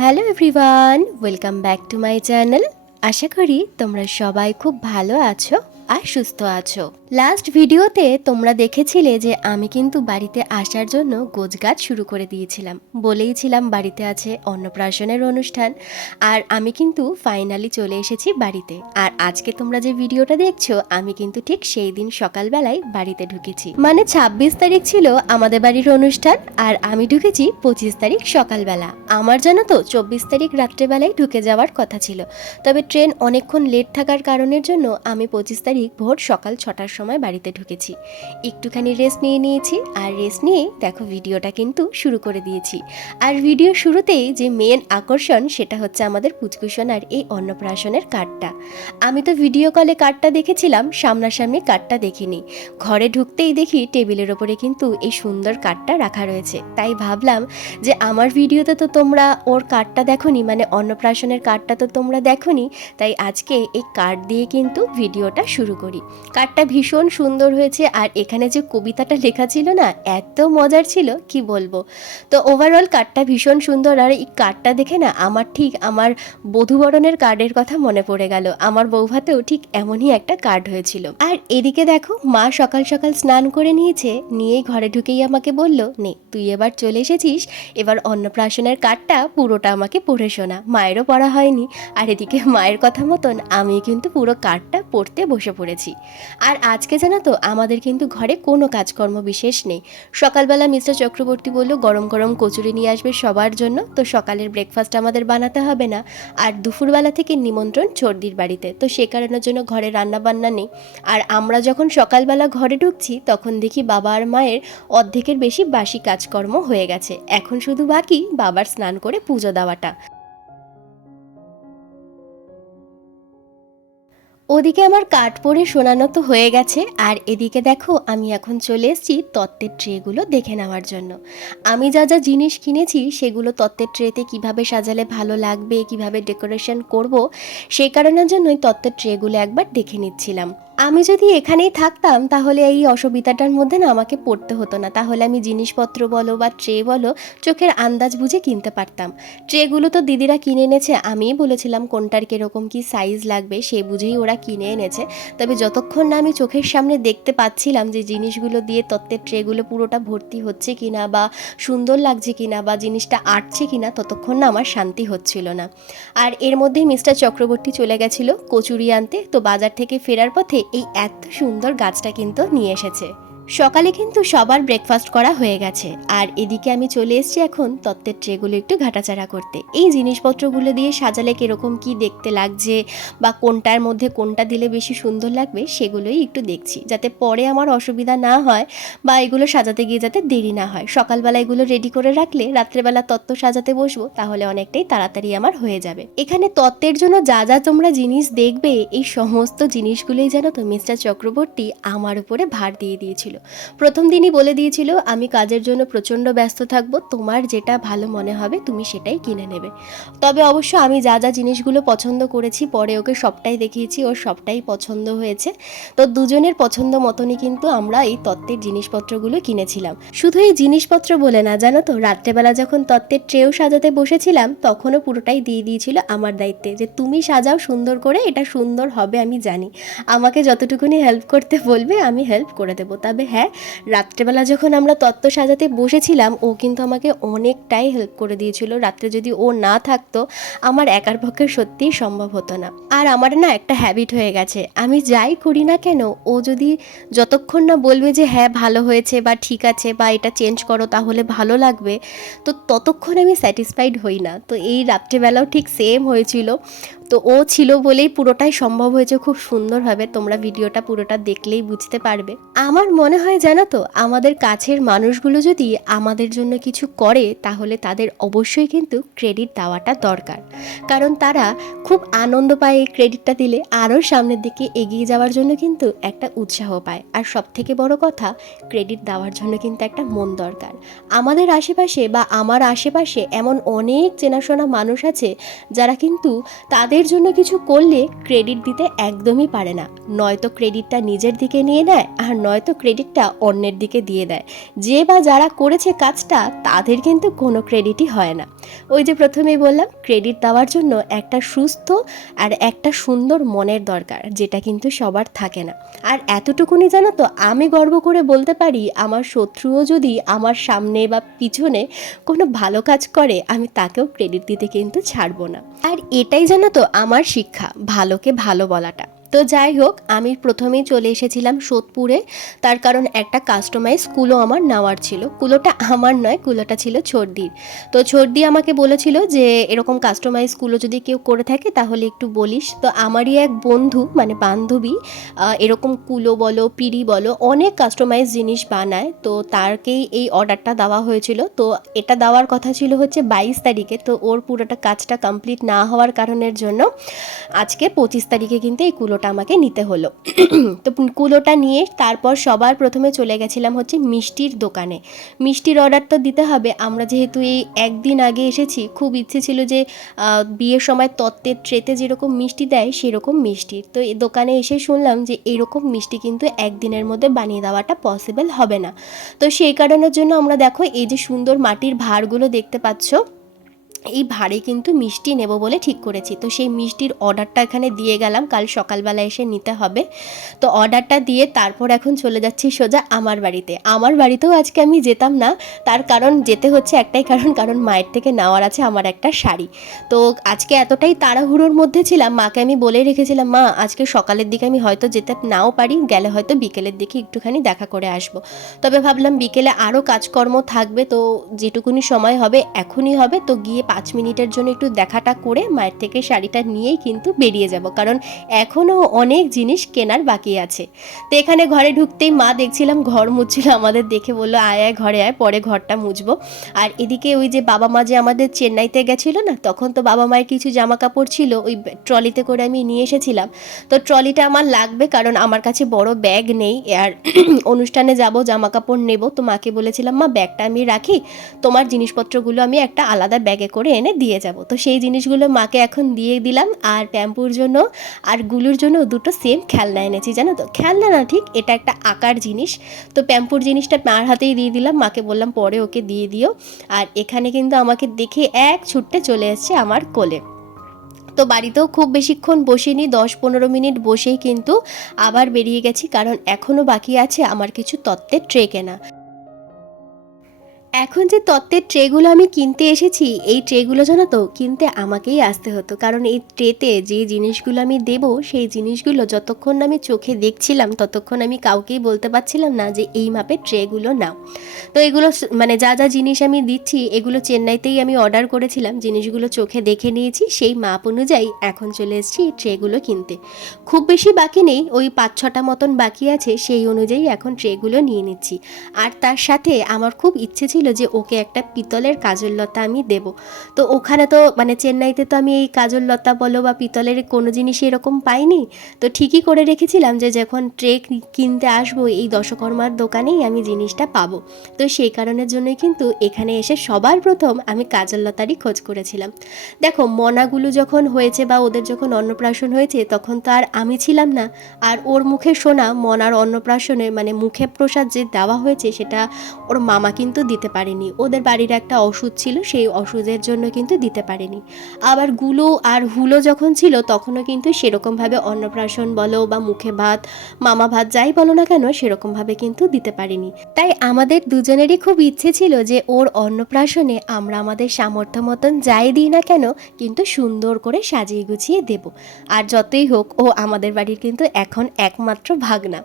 Hello everyone, welcome back to my channel. আশা করি তোমরা সবাই খুব ভালো আছো আর সুস্থ আছো। লাস্ট ভিডিওতে তোমরা দেখেছিলে যে আমি কিন্তু বাড়িতে আসার জন্য গোছগাছ শুরু করে দিয়েছিলাম। বলেইছিলাম বাড়িতে আছে অন্নপ্রাশনের অনুষ্ঠান, আর আমি কিন্তু ফাইনালি চলে এসেছি বাড়িতে। আর আজকে তোমরা যে ভিডিওটা দেখছো, আমি কিন্তু ঠিক সেই দিন সকালবেলায় বাড়িতে ঢুকেছি। মানে 26 তারিখ ছিল আমাদের বাড়ির অনুষ্ঠান, আর আমি ঢুকেছি 25 তারিখ সকালবেলা। আমার জানো তো 24 তারিখ রাত্রেবেলায় ঢুকে যাওয়ার কথা ছিল, তবে ট্রেন অনেকক্ষণ লেট থাকার কারণের জন্য আমি 25 তারিখ ভোর সকাল 6টার সময় বাড়িতে ঢুকেছি। একটুখানি রেস্ট নিয়েছি, আর রেস্ট নিয়ে দেখো ভিডিওটা কিন্তু শুরু করে দিয়েছি। আর ভিডিও শুরুতেই যে মেন আকর্ষণ সেটা হচ্ছে আমাদের পুচকুসোনার এই অন্নপ্রাশনের কার্ডটা। আমি তো ভিডিও কলে কার্ডটা দেখেছিলাম, সামনাসামনি কার্ডটা দেখিনি। ঘরে ঢুকতেই দেখি টেবিলের ওপরে কিন্তু এই সুন্দর কার্ডটা রাখা রয়েছে। তাই ভাবলাম যে আমার ভিডিওতে তো তোমরা ওর কার্ডটা দেখোনি, মানে অন্নপ্রাশনের কার্ডটা তো তোমরা দেখোনি, তাই আজকে এই কার্ড দিয়ে কিন্তু ভিডিওটা শুরু করি। কার্ডটা ভীষণ সুন্দর হয়েছে, আর এখানে যে কবিতাটা লেখা ছিল না, এত মজার ছিল কি বলবো। তো ওভারঅল কার্ডটা ভীষণ সুন্দর, আর এই কার্ডটা দেখে না আমার বধূবরণের কার্ডের কথা মনে পড়ে গেল। আমার বৌভাতেও ঠিক এমনই একটা কার্ড হয়েছিল। আর এদিকে দেখো মা সকাল সকাল স্নান করে নিয়েই ঘরে ঢুকেই আমাকে বলল, নে তুই এবার চলে এসেছিস, এবার অন্নপ্রাশনের কার্ডটা পুরোটা আমাকে পড়ে শোনা। মায়েরও পড়া হয়নি, আর এদিকে মায়ের কথা মতন আমি কিন্তু পুরো কার্ডটা পড়তে বসে পড়েছি। আর আজকে জানো তো আমাদের কিন্তু ঘরে কোনো কাজকর্ম বিশেষ নেই। সকালবেলা মিস্টার চক্রবর্তী বলল গরম গরম কচুরি নিয়ে আসবে সবার জন্য, তো সকালের ব্রেকফাস্ট আমাদের বানাতে হবে না। আর দুপুরবেলা থেকে নিমন্ত্রণ চর্দির বাড়িতে, তো সে কারণের জন্য ঘরে রান্না বান্না নেই। আর আমরা যখন সকালবেলা ঘরে ঢুকছি তখন দেখি বাবা আর মায়ের অর্ধেকের বেশি বাসি কাজকর্ম হয়ে গেছে। এখন শুধু বাকি বাবার স্নান করে পুজো দেওয়াটা। ওদিকে আমার কাঠ পড়ে শোনানো তো হয়ে গেছে, আর এদিকে দেখো আমি এখন চলে এসেছি তত্ত্বের ট্রেগুলো দেখে নেওয়ার জন্য। আমি যা যা জিনিস কিনেছি সেগুলো তত্ত্বের ট্রেতে কিভাবে সাজালে ভালো লাগবে, কিভাবে ডেকোরেশন করব, সেই কারণের জন্যই তত্ত্বের ট্রেগুলো একবার দেখে নিচ্ছিলাম। আমি যদি এখানেই থাকতাম তাহলে এই অসুবিধাটার মধ্যে না আমাকে পড়তে হতো না। তাহলে আমি জিনিসপত্র বলো বা ট্রে বলো চোখের আন্দাজ বুঝে কিনতে পারতাম। ট্রেগুলো তো দিদিরা কিনে এনেছে, আমিই বলেছিলাম কোনটার কীরকম কী সাইজ লাগবে সে বুঝেই ওরা কিনে এনেছে। তবে যতক্ষণ না আমি চোখের সামনে দেখতে পাচ্ছিলাম যে জিনিসগুলো দিয়ে তত্ত্বের ট্রেগুলো পুরোটা ভর্তি হচ্ছে কিনা, বা সুন্দর লাগছে কিনা, বা জিনিসটা আটছে কিনা, ততক্ষণ না আমার শান্তি হচ্ছিল না। আর এর মধ্যেই মিস্টার চক্রবর্তী চলে গেছিল কচুরি আনতে, তো বাজার থেকে ফেরার পথে এই এত সুন্দর গাছটা কিন্তু নিয়ে এসেছে। সকালে কিন্তু সবার ব্রেকফাস্ট করা হয়ে গেছে, আর এদিকে আমি চলে এসেছি এখন তত্ত্বের ট্রেগুলো একটু ঘাটাচাড়া করতে। এই জিনিসপত্রগুলো দিয়ে সাজালে কীরকম কি দেখতে লাগছে, বা কোনটার মধ্যে কোনটা দিলে বেশি সুন্দর লাগবে সেগুলোই একটু দেখছি, যাতে পরে আমার অসুবিধা না হয়, বা এগুলো সাজাতে গিয়ে যাতে দেরি না হয়। সকালবেলা এগুলো রেডি করে রাখলে রাত্রেবেলা তত্ত্ব সাজাতে বসবো, তাহলে অনেকটাই তাড়াতাড়ি আমার হয়ে যাবে। এখানে তত্ত্বের জন্য যা যা তোমরা জিনিস দেখবে, এই সমস্ত জিনিসগুলোই জানো তো মিস্টার চক্রবর্তী আমার উপরে ভার দিয়ে দিয়েছিল। প্রথম দিনই বলে দিয়েছিল আমি কাজের জন্য প্রচণ্ড ব্যস্ত থাকবো, তোমার যেটা ভালো মনে হবে তুমি সেটাই কিনে নেবে। তবে অবশ্য আমি যা যা জিনিসগুলো পছন্দ করেছি পরে ওকে সবটাই দেখিয়েছি, ওর সবটাই পছন্দ হয়েছে। তো দুজনের পছন্দ মতনই কিন্তু আমরা এই তত্ত্বের জিনিসপত্রগুলো কিনেছিলাম। শুধু এই জিনিসপত্র বলে না, জানো তো রাত্রেবেলা যখন তত্ত্বের ট্রেও সাজাতে বসেছিলাম তখনও পুরোটাই দিয়ে দিয়েছিল আমার দায়িত্বে, যে তুমি সাজাও সুন্দর করে, এটা সুন্দর হবে আমি জানি, আমাকে যতটুকুনি হেল্প করতে বলবে আমি হেল্প করে দেবো। তবে হ্যাঁ, রাত্রেবেলা যখন আমরা তত্ত্ব সাজাতে বসেছিলাম ও কিন্তু আমাকে অনেকটাই হেল্প করে দিয়েছিল। রাত্রে যদি ও না থাকতো আমার একার পক্ষে সত্যিই সম্ভব হতো না। আর আমার না একটা হ্যাবিট হয়ে গেছে, আমি যাই করি না কেন ও যদি যতক্ষণ না বলবে যে হ্যাঁ ভালো হয়েছে বা ঠিক আছে বা এটা চেঞ্জ করো তাহলে ভালো লাগবে, তো ততক্ষণ আমি স্যাটিসফাইড হই না। তো এই রাত্রেবেলাও ঠিক সেম হয়েছিল। তো ও ছিল বলেই পুরোটাই সম্ভব হয়েছে খুব সুন্দরভাবে। তোমরা ভিডিওটা পুরোটা দেখলেই বুঝতে পারবে। আমার মনে হয় জানো তো, আমাদের কাছের মানুষগুলো যদি আমাদের জন্য কিছু করে তাহলে তাদের অবশ্যই কিন্তু ক্রেডিট দেওয়াটা দরকার, কারণ তারা খুব আনন্দ পায় এই ক্রেডিটটা দিলে, আরও সামনের দিকে এগিয়ে যাওয়ার জন্য কিন্তু একটা উৎসাহ পায়। আর সবথেকে বড় কথা, ক্রেডিট দেওয়ার জন্য কিন্তু একটা মন দরকার। আমাদের আশেপাশে বা আমার আশেপাশে এমন অনেক চেনাশোনা মানুষ আছে যারা কিন্তু তাদের কাজের জন্য কিছু করলে ক্রেডিট দিতে একদমই পারে না, নয়তো ক্রেডিটটা নিজের দিকে নিয়ে নেয় আর নয়তো ক্রেডিটটা অন্যের দিকে দিয়ে দেয়। যে বা যারা করেছে কাজটা তাদের কিন্তু কোনো ক্রেডিটই হয় না। ওই যে প্রথমেই বললাম, ক্রেডিট দেওয়ার জন্য একটা সুস্থ আর একটা সুন্দর মনের দরকার, যেটা কিন্তু সবার থাকে না। আর এতটুকুনি জানো তো, আমি গর্ব করে বলতে পারি আমার শত্রুও যদি আমার সামনে বা পিছনে কোনো ভালো কাজ করে, আমি তাকেও ক্রেডিট দিতে কিন্তু ছাড়বো না। আর এটাই জানো তো আমার শিক্ষা, ভালোকে ভালো বলাটা। তো যাই হোক, আমি প্রথমেই চলে এসেছিলাম সোদপুরে, তার কারণ একটা কাস্টমাইজ কুলো আমার নেওয়ার ছিল। কুলোটা আমার নয়, কুলোটা ছিল ছর্দির। তো ছর্দি আমাকে বলেছিল যে এরকম কাস্টমাইজ কুলো যদি কেউ করে থাকে তাহলে একটু বলিস। তো আমারই এক বন্ধু মানে বান্ধবী এরকম কুলো বলো, পিড়ি বলো, অনেক কাস্টমাইজ জিনিস বানায়। তো তারকেই এই অর্ডারটা দেওয়া হয়েছিল। তো এটা দেওয়ার কথা ছিল হচ্ছে 22 তারিখে। তো ওর পুরোটা কাজটা কমপ্লিট না হওয়ার কারণের জন্য আজকে 25 তারিখে কিন্তু এই কুলোটা আমাকে নিতে হলো। তো কুলোটা নিয়ে তারপর সবার প্রথমে চলে গেছিলাম হচ্ছে মিষ্টির দোকানে। মিষ্টির অর্ডার তো দিতে হবে। আমরা যেহেতু এই একদিন আগে এসেছি, খুব ইচ্ছে ছিল যে বিয়ের সময় তত্ত্বের ট্রেতে যেরকম মিষ্টি দেয় সেরকম মিষ্টির। তো এই দোকানে এসে শুনলাম যে এরকম মিষ্টি কিন্তু একদিনের মধ্যে বানিয়ে দেওয়াটা পসিবল হবে না। তো সেই কারণের জন্য আমরা দেখো এই যে সুন্দর মাটির ভাঁড়গুলো দেখতে পাচ্ছ, এই ভাঁড়ে কিন্তু মিষ্টি নেব বলে ঠিক করেছি। তো সেই মিষ্টির অর্ডারটা এখানে দিয়ে গেলাম, কাল সকালবেলা এসে নিতে হবে। তো অর্ডারটা দিয়ে তারপর এখন চলে যাচ্ছি সোজা আমার বাড়িতে। আমার বাড়িতেও আজকে আমি যেতাম না, তার কারণ যেতে হচ্ছে একটাই কারণ, কারণ মায়ের থেকে নেওয়ার আছে আমার একটা শাড়ি। তো আজকে এতটাই তাড়াহুড়োর মধ্যে ছিলাম, মাকে আমি বলেই রেখেছিলাম মা আজকে সকালের দিকে আমি হয়তো যেতে নাও পারি, গেলে হয়তো বিকেলের দিকে একটুখানি দেখা করে আসবো। তবে ভাবলাম বিকেলে আরও কাজকর্ম থাকবে, তো যেটুকুনি সময় হবে এখনই হবে। তো গিয়ে 5 মিনিটের জন্য একটু দেখাটা করে মায়ের থেকে শাড়িটা নিয়েই কিন্তু বেরিয়ে যাব, কারণ এখনও অনেক জিনিস কেনার বাকি আছে। তো এখানে ঘরে ঢুকতেই মা দেখছিলাম ঘর মুছছিল, আমাদের দেখে বললো আয় আয় ঘরে আয়, পরে ঘরটা মুছবো। আর এদিকে ওই যে বাবা মা যে আমাদের চেন্নাইতে গেছিলো না, তখন তো বাবা মায়ের কিছু জামা কাপড় ছিল, ওই ট্রলিতে করে আমি নিয়ে এসেছিলাম। তো ট্রলিটা আমার লাগবে, কারণ আমার কাছে বড় ব্যাগ নেই। আর অনুষ্ঠানে যাব, জামা কাপড় নেব। তো মাকে বলেছিলাম মা ব্যাগটা আমি রাখি, তোমার জিনিসপত্রগুলো আমি একটা আলাদা ব্যাগে করে এনে দিয়ে যাব। তো সেই জিনিসগুলো মাকে এখন দিয়ে দিলাম। আর প্যাম্পুর জন্য আর গুলুর জন্য দুটো সেম খেলনা এনেছি, জানো তো, খেলনা না ঠিক, এটা একটা আঁকার জিনিস। তো প্যাম্পুর জিনিসটা মার হাতেই দিয়ে দিলাম, মাকে বললাম পরে ওকে দিয়ে দিও। আর এখানে কিন্তু আমাকে দেখে এক ছুট্টে চলে এসছে আমার কোলে। তো বাড়িতেও খুব বেশিক্ষণ বসিনি, 10-15 মিনিট বসেই কিন্তু আবার বেরিয়ে গেছি, কারণ এখনও বাকি আছে আমার কিছু তত্ত্বের ট্রে কেনা। এখন যে তত্ত্বের ট্রেগুলো আমি কিনতে এসেছি, এই ট্রেগুলো জানো তো কিনতে আমাকেই আসতে হতো, কারণ এই ট্রেতে যে জিনিসগুলো আমি দেব সেই জিনিসগুলো যতক্ষণ না আমি চোখে দেখছিলাম ততক্ষণ আমি কাউকেই বলতে পারছিলাম না যে এই মাপের ট্রেগুলো নাও। তো এগুলো মানে যা যা জিনিস আমি দিচ্ছি এগুলো চেন্নাইতেই আমি অর্ডার করেছিলাম, জিনিসগুলো চোখে দেখে নিয়েছি, সেই মাপ অনুযায়ী এখন চলে এসেছি এই ট্রেগুলো কিনতে। খুব বেশি বাকি নেই, ওই 5-6টা মতন বাকি আছে, সেই অনুযায়ী এখন ট্রেগুলো নিয়ে নিচ্ছি। আর তার সাথে আমার খুব ইচ্ছে ছিল যে ওকে একটা পিতলের কাজল লতা আমি দেব। তো ওখানে তো মানে চেন্নাইতে তো আমি এই কাজল লতা বলো বা পিতলের কোনো জিনিস এরকম পাইনি। তো ঠিকই করে রেখেছিলাম যে যখন ট্রে কিনতে আসবো এই দশকর্মার দোকানেই আমি জিনিসটা পাবো। তো সেই কারণের জন্যই কিন্তু এখানে এসে সবার প্রথম আমি কাজল লতারই খোঁজ করেছিলাম। দেখো মনাগুলো যখন হয়েছে বা ওদের যখন অন্নপ্রাশন হয়েছে তখন তো আর আমি ছিলাম না। আর ওর মুখে শোনা মনার অন্নপ্রাশনে মানে মুখে প্রসাদ যে দেওয়া হয়েছে সেটা ওর মামা কিন্তু দিতে পারেনি, ওদের বাড়ির একটা ওষুধ ছিল, সেই ওষুধের জন্য কিন্তু দিতে পারেনি। আবার গুলো আর হুলো যখন ছিল তখনও কিন্তু সেরকমভাবে অন্নপ্রাশন বলো বা মুখে ভাত, মামা ভাত যাই বলো না কেন সেরকমভাবে কিন্তু দিতে পারিনি। তাই আমাদের দুজনেরই খুব ইচ্ছে ছিল যে ওর অন্নপ্রাশনে আমরা আমাদের সামর্থ্য মতন যাই দিই না কেন কিন্তু সুন্দর করে সাজিয়ে গুছিয়ে দেব। আর যতই হোক ও আমাদের বাড়ির কিন্তু এখন একমাত্র ভাগনা।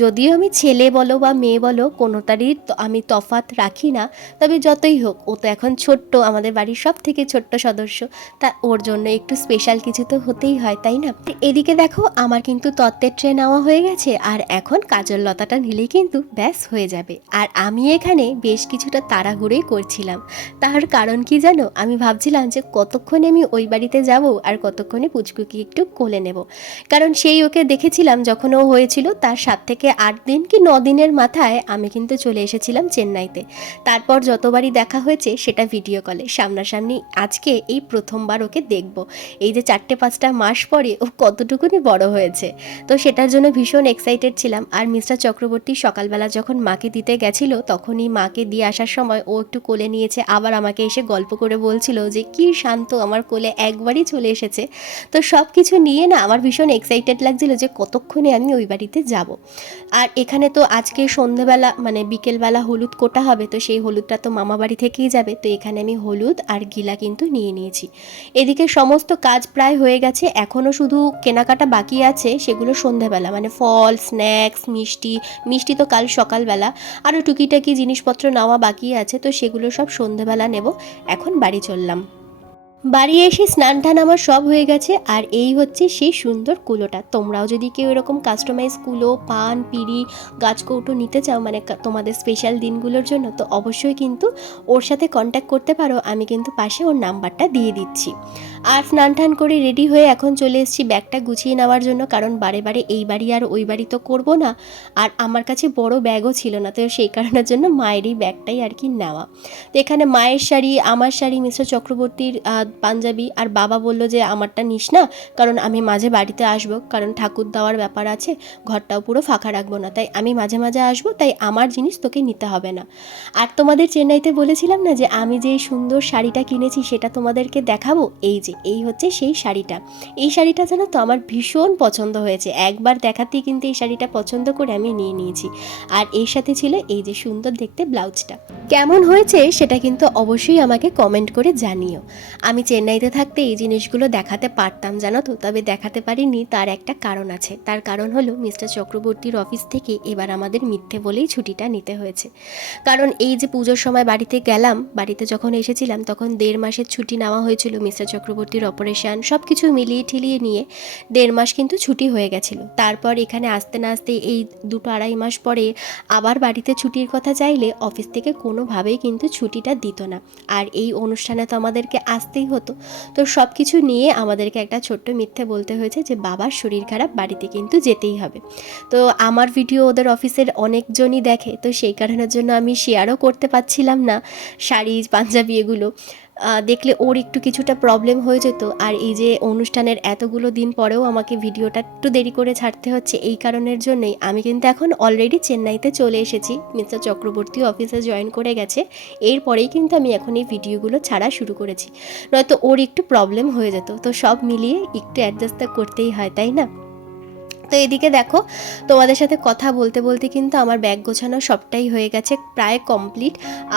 যদিও আমি ছেলে বলো বা মেয়ে বলো কোনোটারই আমি তফাৎ রাখি না, তবে যতই হোক ও তো এখন ছোট্ট, আমাদের বাড়ির সব থেকে ছোট্ট সদস্য, তা ওর জন্য একটু স্পেশাল কিছু তো হতেই হয়, তাই না? এদিকে দেখো আমার কিন্তু তত্ত্বের ট্রে নেওয়া হয়ে গেছে, আর এখন কাজল লতাটা নিলেই কিন্তু ব্যাস হয়ে যাবে। আর আমি এখানে বেশ কিছুটা তাড়াহুড়োই করছিলাম, তার কারণ কি জানো, আমি ভাবছিলাম যে কতক্ষণে আমি ওই বাড়িতে যাব আর কতক্ষণে পুচকুকে একটু কোলে নেব। কারণ সেই ওকে দেখেছিলাম যখন ও হয়েছিল তার 7 থেকে 8 দিন কি 9 দিনের মাথায় আমি কিন্তু চলে এসেছিলাম চেন্নাইতে। তারপর যতবারই দেখা হয়েছে সেটা ভিডিও কলে, সামনাসামনি আজকে এই প্রথমবার ওকে দেখব। এই যে 4-5টা মাস পরে ও কতটুকুনি বড় হয়েছে, তো সেটার জন্য ভীষণ এক্সাইটেড ছিলাম। আর মিস্টার চক্রবর্তী সকালবেলা যখন মাকে দিতে গেছিলো তখনই মাকে দিয়ে আসার সময় ও একটু কোলে নিয়েছে, আবার আমাকে এসে গল্প করে বলছিল যে কি শান্ত, আমার কোলে একবারই চলে এসেছে। তো সব কিছু নিয়ে না আমার ভীষণ এক্সাইটেড লাগছিল যে কতক্ষণে আমি ওই বাড়িতে যাব। আর এখানে তো আজকে সন্ধেবেলা মানে বিকেলবেলা হলুদ কোটা হবে, তো সেই হলুদটা তো মামা বাড়ি থেকেই যাবে, তো এখানে আমি হলুদ আর গিলা কিন্তু নিয়ে নিয়েছি। এদিকে সমস্ত কাজ প্রায় হয়ে গেছে, এখনও শুধু কেনাকাটা বাকি আছে, সেগুলো সন্ধেবেলা মানে ফল, স্ন্যাক্স, মিষ্টি। মিষ্টি তো কাল সকালবেলা, আরও টুকিটাকি জিনিসপত্র নেওয়া বাকি আছে, তো সেগুলো সব সন্ধেবেলা নেব। এখন বাড়ি চললাম। বাড়ি এসে স্নান টান আমার সব হয়ে গেছে, আর এই হচ্ছে সেই সুন্দর কুলোটা। তোমরাও যদি কেউ এরকম কাস্টমাইজ কুলো, পান, পিঁড়ি, গাছকৌটো নিতে চাও মানে তোমাদের স্পেশাল দিনগুলোর জন্য, তো অবশ্যই কিন্তু ওর সাথে কন্ট্যাক্ট করতে পারো, আমি কিন্তু পাশে ওর নাম্বারটা দিয়ে দিচ্ছি। আর স্নান টান করে রেডি হয়ে এখন চলে এসেছি ব্যাগটা গুছিয়ে নেওয়ার জন্য, কারণ বারে বারে এই বাড়ি আর ওই বাড়ি তো করবো না, আর আমার কাছে বড় ব্যাগও ছিল না, তো সেই কারণের জন্য মায়ের এই ব্যাগটাই আর কি নেওয়া। তো এখানে মায়ের শাড়ি, আমার শাড়ি, মিস্টার চক্রবর্তীর পাঞ্জাবি, আর বাবা বলল যে আমারটা নিস না, কারণ আমি মাঝে বাড়িতে আসবো, কারণ ঠাকুর দেওয়ার ব্যাপার আছে, ঘরটাও পুরো ফাঁকা রাখবো না, তাই আমি মাঝে মাঝে আসবো, তাই আমার জিনিস তোকে নিতে হবে না। আর তোমাদের চেন্নাইতে বলেছিলাম না যে আমি যে সুন্দর শাড়িটা কিনেছি সেটা তোমাদেরকে দেখাবো, এই যে এই হচ্ছে সেই শাড়িটা। এই শাড়িটা জানো তো আমার ভীষণ পছন্দ হয়েছে, একবার দেখাতেই কিন্তু এই শাড়িটা পছন্দ করে আমি নিয়ে নিয়েছি। আর এর সাথে ছিল এই যে সুন্দর দেখতে ব্লাউজটা। কেমন হয়েছে সেটা কিন্তু অবশ্যই আমাকে কমেন্ট করে জানিও। আমি চেন্নাইতে থাকতে এই জিনিসগুলো দেখাতে পারতাম জানো তো, তবে দেখাতে পারিনি, তার একটা কারণ আছে। তার কারণ হলো মিস্টার চক্রবর্তীর অফিস থেকে এবার আমাদের মিথ্যে বলেই ছুটিটা নিতে হয়েছে। কারণ এই যে পুজোর সময় বাড়িতে গেলাম, বাড়িতে যখন এসেছিলাম তখন 1.5 মাসের ছুটি নেওয়া হয়েছিল, মিস্টার চক্রবর্তীর অপারেশন সব কিছু মিলিয়ে ঠিলিয়ে নিয়ে 1.5 মাস কিন্তু ছুটি হয়ে গেছিলো। তারপর এখানে আসতে না আসতে এই 2-2.5 মাস পরে আবার বাড়িতে ছুটির কথা চাইলে অফিস থেকে কোনোভাবেই কিন্তু ছুটিটা দিত না। আর এই অনুষ্ঠানে তো আমাদেরকে আসতেই হতো, তো সব কিছু নিয়ে আমাদেরকে একটা ছোট্ট মিথ্যে বলতে হয়েছে যে বাবার শরীর খারাপ, বাড়িতে কিন্তু যেতেই হবে। তো আমার ভিডিও ওদের অফিসের অনেকজনই দেখে, তো সেই কারণের জন্য আমি শেয়ারও করতে পারছিলাম না শাড়ি, পাঞ্জাবি এগুলো। দেখলে ওর একটু কিছুটা প্রবলেম হয়ে যেত। আর এই যে অনুষ্ঠানের এতগুলো দিন পরেও আমাকে ভিডিওটা একটু দেরি করে ছাড়তে হচ্ছে, এই কারণের জন্যই আমি কিন্তু এখন অলরেডি চেন্নাইতে চলে এসেছি, মিস্টার চক্রবর্তী অফিসে জয়েন করে গেছে, এরপরেই কিন্তু আমি এখন এই ভিডিওগুলো ছাড়া শুরু করেছি, নয়তো ওর একটু প্রবলেম হয়ে যেত। তো সব মিলিয়ে একটু অ্যাডজাস্ট করতেই হয়, তাই না? তো এদিকে দেখো, তোমাদের সাথে কথা বলতে বলতে কিন্তু আমার ব্যাগ গোছানো সবটাই হয়ে গেছে, প্রায় কমপ্লিট।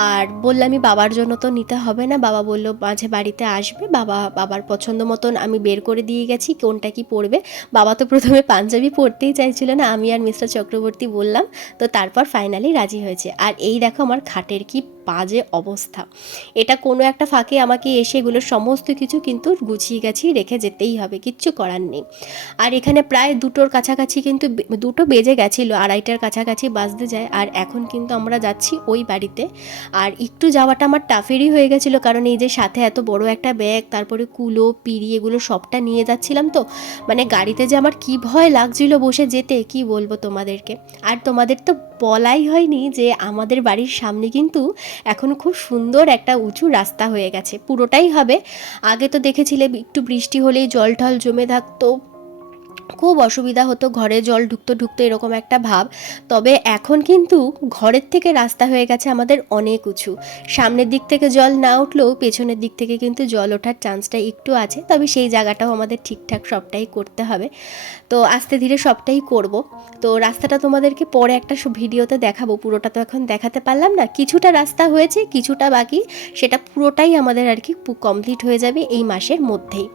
আর বললামই বাবার জন্য তো নিতে হবে না, বাবা বললো মাঝে বাড়িতে আসবে, বাবার পছন্দ মতন আমি বের করে দিয়ে গেছি কোনটা কি পরবে। বাবা তো প্রথমে পাঞ্জাবি পরতেই চাইছিল না, আমি আর মিস্টার চক্রবর্তী বললাম, তো তারপর ফাইনালি রাজি হয়েছে। আর এই দেখো আমার খাটের কি বাজে অবস্থা, এটা কোনো একটা ফাঁকে আমাকে এসে এগুলো সমস্ত কিছু কিন্তু গুছিয়ে গেছি, রেখে যেতেই হবে, কিচ্ছু করার নেই। আর এখানে প্রায় 2টোর কাছাকাছি কিন্তু 2টো বেজে গেছিলো, 2:30টার কাছাকাছি বাজতে যায়। আর এখন কিন্তু আমরা যাচ্ছি ওই বাড়িতে। আর একটু যাওয়াটা আমার টাফেরই হয়ে গেছিলো, কারণ এই যে সাথে এত বড় একটা ব্যাগ, তারপরে কুলো, পিঁড়ি এগুলো সবটা নিয়ে যাচ্ছিলাম, তো মানে গাড়িতে যে আমার কি ভয় লাগছিল বসে যেতে, কি বলবো তোমাদেরকে। আর তোমাদের তো বলাই হয়নি যে আমাদের বাড়ির সামনে কিন্তু এখন খুব সুন্দর একটা উঁচু রাস্তা হয়ে গেছে, পুরোটাই হবে। আগে তো দেখেছিলে একটু বৃষ্টি হলেই জল ঠল জমে থাকতো, খুব অসুবিধা হতো, ঘরে জল ঢুকতো ঢুকতো এরকম একটা ভাব। তবে এখন কিন্তু ঘরের থেকে রাস্তা হয়ে গেছে আমাদের অনেক উঁচু, সামনের দিক থেকে জল না উঠলেও পেছনের দিক থেকে কিন্তু জল ওঠার চান্সটা একটু আছে, তবে সেই জায়গাটাও আমাদের ঠিকঠাক সবটাই করতে হবে। তো আস্তে ধীরে সবটাই করব। তো রাস্তাটা তোমাদেরকে পরে একটা ভিডিওতে দেখাবো, পুরোটা তো এখন দেখাতে পারলাম না, কিছুটা রাস্তা হয়েছে, কিছুটা বাকি, সেটা পুরোটাই আমাদের আর কি কমপ্লিট হয়ে যাবে এই মাসের মধ্যেই।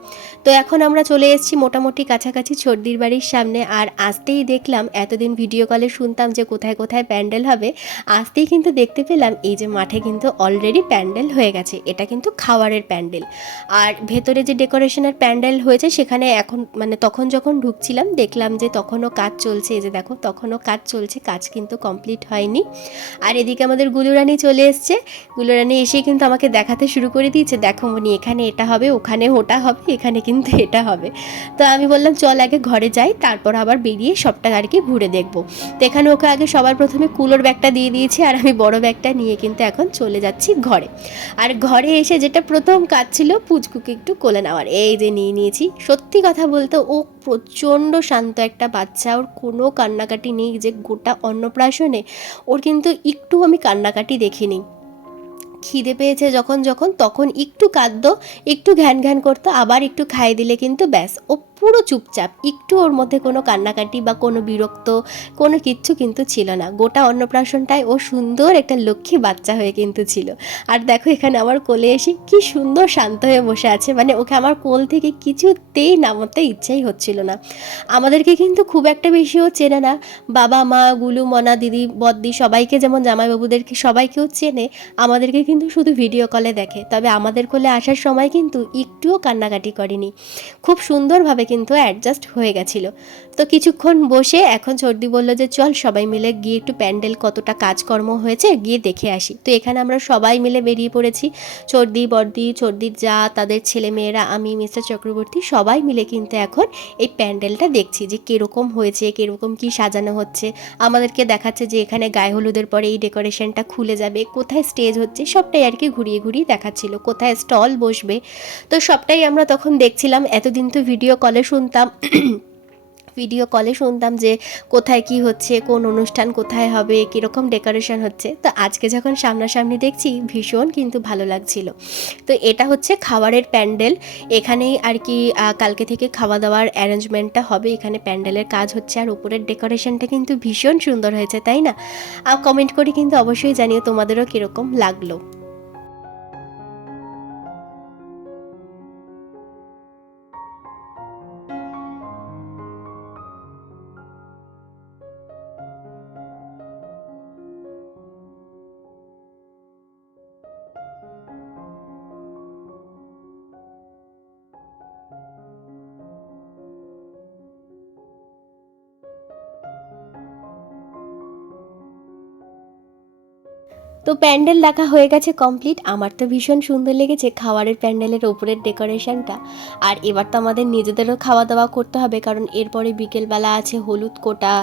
তো এখন আমরা চলে এসেছি মোটামুটি কাছাকাছি সর্দির বাড়ির সামনে। আর আসতেই দেখলাম, এতদিন ভিডিও কলে শুনতাম যে কোথায় কোথায় প্যান্ডেল হবে, আসতেই কিন্তু দেখতে পেলাম এই যে মাঠে কিন্তু অলরেডি প্যান্ডেল হয়ে গেছে, এটা কিন্তু খাওয়ারের প্যান্ডেল। আর ভেতরে যে ডেকোরেশনের প্যান্ডেল হয়েছে সেখানে এখন মানে তখন যখন ঢুকছিলাম দেখলাম যে তখনও কাজ চলছে, এই যে দেখো তখনও কাজ চলছে, কাজ কিন্তু কমপ্লিট হয়নি। আর এদিকে আমাদের গুলুরানি চলে এসছে, গুলুরানি এসে কিন্তু আমাকে দেখাতে শুরু করে দিয়েছে, দেখো মনি এখানে এটা হবে, ওখানে ওটা হবে, এখানে কিন্তু এটা হবে। তো আমি বললাম চল আগে ঘরে যাই, তারপর আবার বেরিয়ে সবটা আর কি ঘুরে দেখবো। তো এখানে ওকে আগে সবার প্রথমে কুলোর ব্যাগটা দিয়ে দিয়েছি, আর আমি বড় ব্যাগটা নিয়ে কিন্তু এখন চলে যাচ্ছি ঘরে। আর ঘরে এসে যেটা প্রথম কাজ ছিল পুচকুকে একটু কোলে নেওয়ার, এই যে নিয়ে নিয়েছি। সত্যি কথা বলতে ও প্রচণ্ড শান্ত একটা বাচ্চা, ওর কোনো কান্নাকাটি নেই, যে গোটা অন্নপ্রাশনে ওর কিন্তু একটু আমি কান্নাকাটি দেখিনি। খিদে পেয়েছে যখন যখন তখন একটু কাঁদতো, একটু ঘ্যান ঘ্যান করতো, আবার একটু খাইয়ে দিলে কিন্তু ব্যাস ও পুরো চুপচাপ, একটু ওর মধ্যে কোনো কান্নাকাটি বা কোনো বিরক্ত কোনো কিচ্ছু কিন্তু ছিল না। গোটা অন্নপ্রাশনটায় ও সুন্দর একটা লক্ষ্মী বাচ্চা হয়ে কিন্তু ছিল। আর দেখো এখানে আমার কোলে এসে কি সুন্দর শান্ত হয়ে বসে আছে, মানে ওকে আমার কোল থেকে কিছুতেই নামাতে ইচ্ছাই হচ্ছিল না। আমাদেরকে কিন্তু খুব একটা বেশিও চেনে না, বাবা মা গুলু মনা দিদি বদ্দি সবাইকে, যেমন জামাইবাবুদেরকে সবাইকেও চেনে, আমাদেরকে কিন্তু শুধু ভিডিও কলে দেখে। তবে আমাদের কোলে আসার সময় কিন্তু একটুও কান্নাকাটি করেনি, খুব সুন্দরভাবে কিন্তু অ্যাডজাস্ট হয়ে গেছিল। তো কিছুক্ষণ বসে এখন সর্দি বলল যে চল সবাই মিলে গিয়ে একটু প্যান্ডেল কতটা কাজকর্ম হয়েছে গিয়ে দেখে আসি। তো এখানে আমরা সবাই মিলে বেরিয়ে পড়েছি, সর্দি বর্দি, সর্দির যা, তাদের ছেলেমেয়েরা, আমি, মিস্টার চক্রবর্তী সবাই মিলে কিন্তু এখন এই প্যান্ডেলটা দেখছি যে কীরকম হয়েছে, কীরকম কী সাজানো হচ্ছে। আমাদেরকে দেখাচ্ছে যে এখানে গায়ে হলুদের পরে এই ডেকোরেশনটা খুলে যাবে, কোথায় স্টেজ হচ্ছে সবটাই আর কি ঘুরিয়ে ঘুরিয়ে দেখাচ্ছিল, কোথায় স্টল বসবে। তো সবটাই আমরা তখন দেখছিলাম। এতদিন তো ভিডিও কলে শুনতাম যে কোথায় কি হচ্ছে, কোন অনুষ্ঠান কোথায় হবে, কীরকম ডেকোরেশন হচ্ছে। তো আজকে যখন সামনাসামনি দেখছি ভীষণ কিন্তু ভালো লাগছিল। তো এটা হচ্ছে খাবারের প্যান্ডেল, এখানেই আর কি কালকে থেকে খাওয়া দাওয়ার অ্যারেঞ্জমেন্টটা হবে, এখানে প্যান্ডেলের কাজ হচ্ছে। আর উপরের ডেকোরেশনটা কিন্তু ভীষণ সুন্দর হয়েছে, তাই না? কমেন্ট করে কিন্তু অবশ্যই জানিও তোমাদেরও কীরকম লাগলো। তো প্যান্ডেল দেখা হয়ে গেছে কমপ্লিট। আমার তো ভীষণ সুন্দর লেগেছে খাবারের প্যান্ডেলের ওপরের ডেকোরেশনটা। আর এবার তো আমাদের নিজেদেরও খাওয়া দাওয়া করতে হবে, কারণ এরপরে বিকেলবেলা আছে হলুদ কোটা,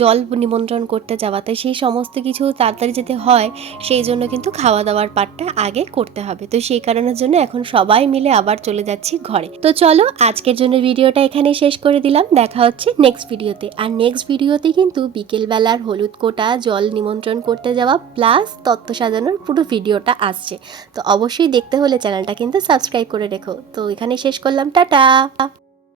জল নিমন্ত্রণ করতে যাওয়া, তাই সেই সমস্ত কিছু তাড়াতাড়ি যেতে হয়, সেই জন্য কিন্তু খাওয়া দাওয়ার পার্টটা আগে করতে হবে। তো সেই কারণের জন্য এখন সবাই মিলে আবার চলে যাচ্ছি ঘরে। তো চলো আজকের জন্য ভিডিওটা এখানে শেষ করে দিলাম, দেখা হচ্ছে নেক্সট ভিডিওতে। আর নেক্সট ভিডিওতে কিন্তু বিকেলবেলার হলুদ কোটা, জল নিমন্ত্রণ করতে যাওয়া প্লাস তত্ত্ব সাজানোর পুরো ভিডিওটা আসছে। তো অবশ্যই দেখতে হলে চ্যানেলটা কিন্তু সাবস্ক্রাইব করে রেখো। তো এখানে শেষ করলাম, টাটা।